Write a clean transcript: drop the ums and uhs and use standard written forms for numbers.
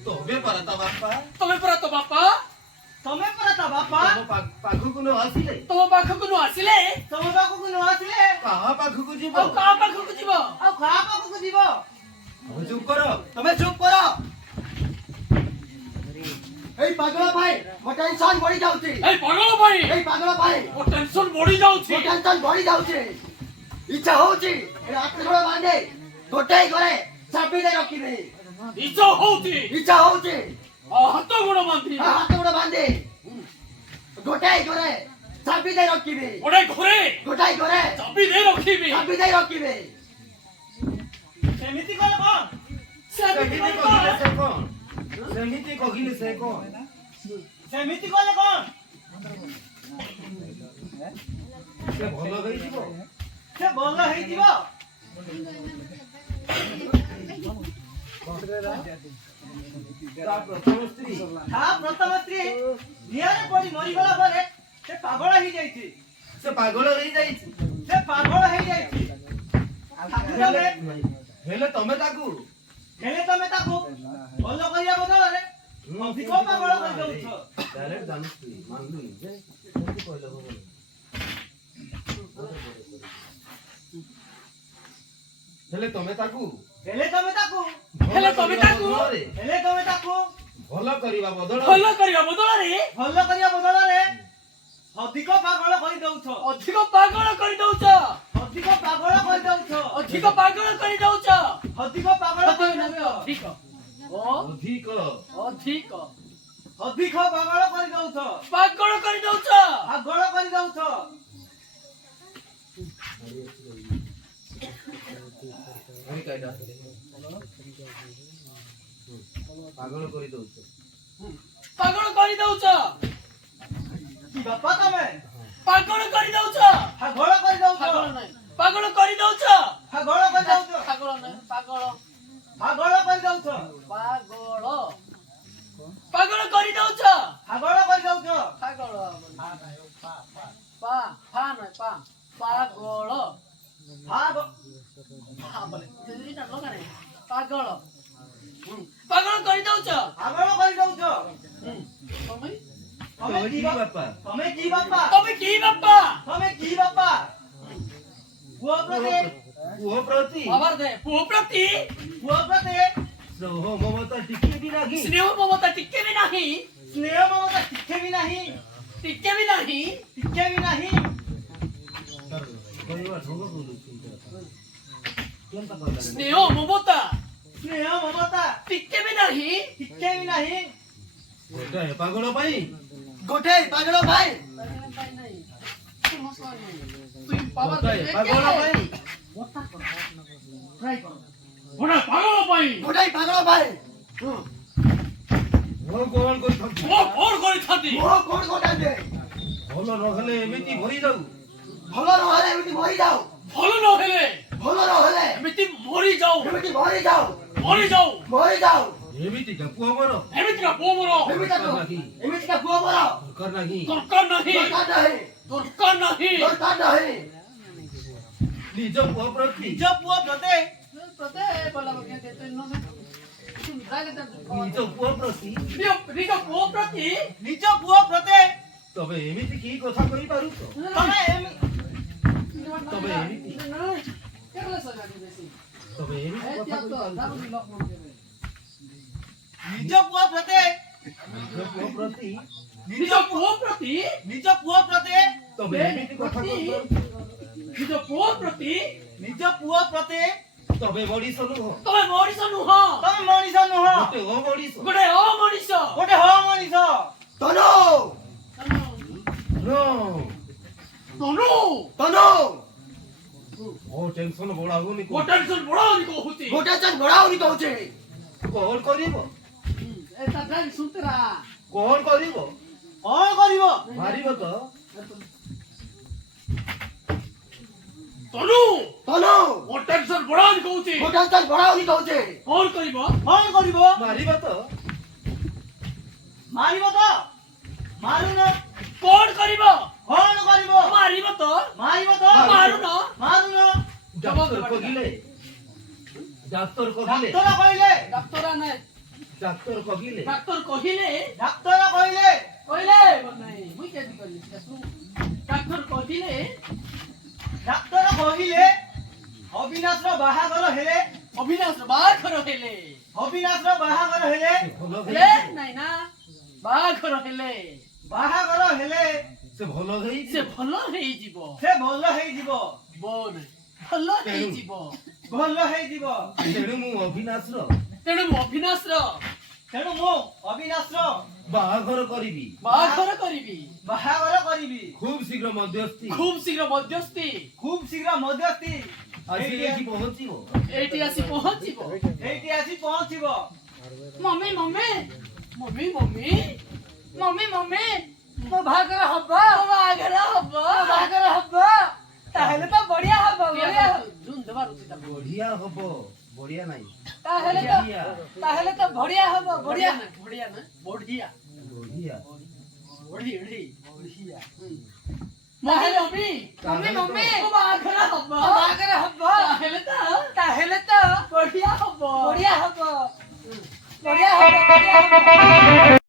ତମେ ପରା ତା ବାପା ତମେ ପରା ତ ବାପା ତମେ ପରା ତା ବାପା ପାଖକୁ ନ ଆସିଲେ ତମ ପାଖକୁ ନ ଆସିଲେ ତମ ପାଖକୁ ନ ଆସିଲେ କାହା ପାଖକୁ ଯିବ ଆଉ କାହା ପାଖକୁ ଯିବ ଆଉ କାହା ପାଖକୁ ଯିବ ତମେ ଚୁପ କର ତମେ ଚୁପ କର এই পাগল ভাই ମୋ ଟେନସନ ବଢି ଯାଉଛି এই ପାଗଳ ପାଇଁ এই ପାଗଳ ଭାଇ ମୋ ଟେନସନ ବଢି ଯାଉଛି ମୋ ଟେନସନ ବଢି ଯାଉଛି ଇଚ୍ଛା ହଉଛି ଏ ହାତ ଗୋଡ଼ ବାନ୍ଧେ ଗୋଟାଏ ଘରେ ଚାପି ଦେଇ ରଖିବି ଇଚ୍ଛା ହଉଛି ଇଚ୍ଛା ହଉଛି ହାତ ଗୋଡ଼ ବାନ୍ଧି ହାତ ଗୋଡ଼ ବାନ୍ଧେ ଗୋଟାଏ ଘରେ ଚାପି ଦେଇ ରଖିବି ଗୋଟାଏ ଘରେ ଚାପି ଦେଇ ରଖିବି ସେମିତି କଲେ କଣ ସେମିତି କହିଲେ ସେ କଣ ସେମିତି କହିଲେ ସେ କଣ ସେମିତି କଲେ କଣ ସେ ଭଲ ହେଇଯିବ ସେ ଭଲ ହେଇଯିବ ତା ପ୍ରଥମ ସ୍ତ୍ରୀ ତା ପ୍ରଥମ ସ୍ତ୍ରୀ ନିଆଁରେ ପଡ଼ି ମରିଗଲା ପରେ ସେ ପାଗଳ ହେଇଯାଇଛି ସେ ପାଗଳ ହେଇଯାଇଛି ହେଲେ ତମେ ତାକୁ ଭଲ କରିବା ବଦଳରେ ଅଧିକ ପାଗଳ କରିଦଉଛ ଡାଇରେକ୍ଟ ଜାଣୁଛି ମାନୁନି ଯେ ସେମିତି କହିଲେ ହବନି ହେଲେ ତମେ ତାକୁ ଭଲ କରିବା ବଦଳରେ ଅଧିକ ପାଗଳ କରିଦଉଛ ଅଧିକ ପାଗଳ କରିଦଉଛ ଅଧିକ ପାଗଳ କରିଦଉଛ ଅଧିକ ପାଗଳ କରିଦଉଛ ଅଧିକ ପାଗଳ କରିଦଉଛ ଅଧିକ ଅଧିକ ଅଧିକ ପାଗଳ କରିଦଉଛ ପାଗଳ କରିଦଉଛ ପାଗଳ କରିଦଉଛ ପାଗଳ କରିଦଉଛ ପାଗଳ କରିଦଉଛ ବାପା ତମେ ପାଗଳ କରିଦଉଛ ପାଗଳ କରିଦଉଛ ପାଗଳ କରିଦଉଛ ପାଗଳ କରିଦଉଛ ପାଗଳ ନାହିଁ ପାଗଳ ପାଗଳ କରିଦଉଛ ପାଗଳ ପାଗଳ କରିଦଉଛ ପାଗଳ କରିଦଉଛ ପାଗଳ ପା ପା ନାହିଁ ପା ପାଗଳ ପାଗଳ ପାଗଳ କରିଦଉଛ ପାଗଳ କରିଦଉଛ ତମେ କି ବାପା ତମେ କି ବାପା ତମେ କି ବାପା ତମେ କି ବାପା ପୁଅ ପ୍ରତି ପୁଅ ପ୍ରତି ସ୍ନେହ ମମତା ଟିକେ ବି ନାହିଁ ସ୍ନେହ ମମତା ଟିକେ ବି ନାହିଁ ସ୍ନେହ ମମତା ଟିକେ ବି ନାହିଁ ଟିକେ ବି ନାହିଁ ଟିକେ ବି ନାହିଁ କହିବା ଢଙ୍ଗ କରୁଛି ସ୍ନେହ ମମତା ଟିକେ ବି ନାହିଁ ଟିକେ ବି ନାହିଁ ଗୋଟାଏ ପାଗଳ ପାଇଁ ଗୋଟାଏ ପାଗଳ ଭାଇ ଗୋଟାଏ ପାଗଳ ପାଇଁ ଗୋଟାଏ ପାଗଳ ଭାଇ ମୁଁ କଣ କରିଥାନ୍ତି ଭଲ ନହେଲେ ଏମିତି ମରିଯାଉ ଭଲ ନହେଲେ ଏମିତି ମରିଯାଉ ଭଲ ନହେଲେ ଏମିତି ମରିଯାଉ ଏମିତିକା ପୁଅ ମୋର ଏମିତିକା ପୁଅ ମୋର ଏମିତିକା ପୁଅ ମୋର ଦରକାର ନାହିଁ ଦରକାର ନାହିଁ ନିଜ ପୁଅ ପ୍ରତି ନିଜ ପୁଅ ପ୍ରତି ନିଜ ପୁଅ ପ୍ରତି ତମେ ଏମିତି କି କଥା କହିପାରୁଛ ତମେ ଏମିତି କଥା କହିପାରୁଛ ନିଜ ପୁଅ ପ୍ରତି ନିଜ ପୁଅ ପ୍ରତି ତମେ ଏମିତି କଥା କହିପାରୁଛ ନିଜ ପୁଅ ପ୍ରତି ତମେ ମଣିଷ ନୁହଁ ତମେ ମଣିଷ ନୁହଁ ଗୋଟେ ଅମଣିଷ ଗୋଟେ ଅମଣିଷ ତନୁ ମୋ ଟେନସନ ବଢାଉନି କହୁଛି କଣ କରିବ କଣ କରିବ କଣ କରିବ ମାରିବ ତ ତନୁ ତନୁ ଟେନସନ ବଢାଉନି କହୁଛି କଣ କରିବ ମାରିବ ତ ମାରୁନ କଣ କରିବ ମାରିବ ତ ମାରୁନ ଡାକ୍ତର କହିଲେ ଡାକ୍ତର କହିଲେ ଡାକ୍ତର ডাক্তার কহিলে ডাক্তার কহিলে ডাক্তার কইলে কইলে নাই মুই কেদি কইলি ডাক্তার কহিলে ডাক্তার কহিলে অবিনাশর বাহাঘর হেলে অবিনাশ বাঘর হেলে অবিনাশর বাহাঘর হেলে ଭଲ হেলে ହେଇ নাই না বাঘর হেলে ବାହାଘର ହେଲେ ସେ ଭଲ ହେଇ ସେ ଭଲ ହେଇଯିବ ସେ ଭଲ ହେଇଯିବ ବୋନ ଭଲ ହେଇଯିବ ଭଲ ହେଇଯିବ ତେଣୁ ମୁଁ ଅଭିନାଶର ତେଣୁ ମୁଁ ଅବିନାଶର ତେଣୁ ମୁଁ ଅବିନାଶର ବାହାଘର କରିବି ବାଘର କରିବି ବାହାଘର କରିବି ଖୁବ୍ ଶୀଘ୍ର ମଧ୍ୟସ୍ଥି ଖୁବ୍ ଶୀଘ୍ର ମଧ୍ୟସ୍ଥି ଖୁବ୍ ଶୀଘ୍ର ମଧ୍ୟସ୍ଥି ଆସି ଏଠି ପହଞ୍ଚିବ ଏଇଠି ଆସି ପହଞ୍ଚିବ ଏଇଠି ଆସି ପହଞ୍ଚିବ mummy mummy mummy mummy mummy mummy ମୋ ବାହାଘର ହବ ମୋ ବାହାଘର ହବ ମୋ ବାହାଘର ହବ ତାହେଲେ ତ ବଢିଆ ହବ ବଢିଆ ଜୁନ୍ ଦେବାର ଅଛି ତାକୁ ବଢିଆ ହବ ବଢିଆ ନାହିଁ ତାହେଲେ ତ ବଢିଆ ହବ ବଢିଆ ନା ବଢିଆ ନା ବଢିଆ ବଢିଆ ବଢି ବଢି ବଢିଆ ମମି ମମି ମମି ମମି ମୋ ବାହାଘର ହବ ମୋ ବାହାଘର ହବ ତାହେଲେ ତ ବଢିଆ ହବ ବଢିଆ ହବ ବଢିଆ ହବ ବଢିଆ ହବ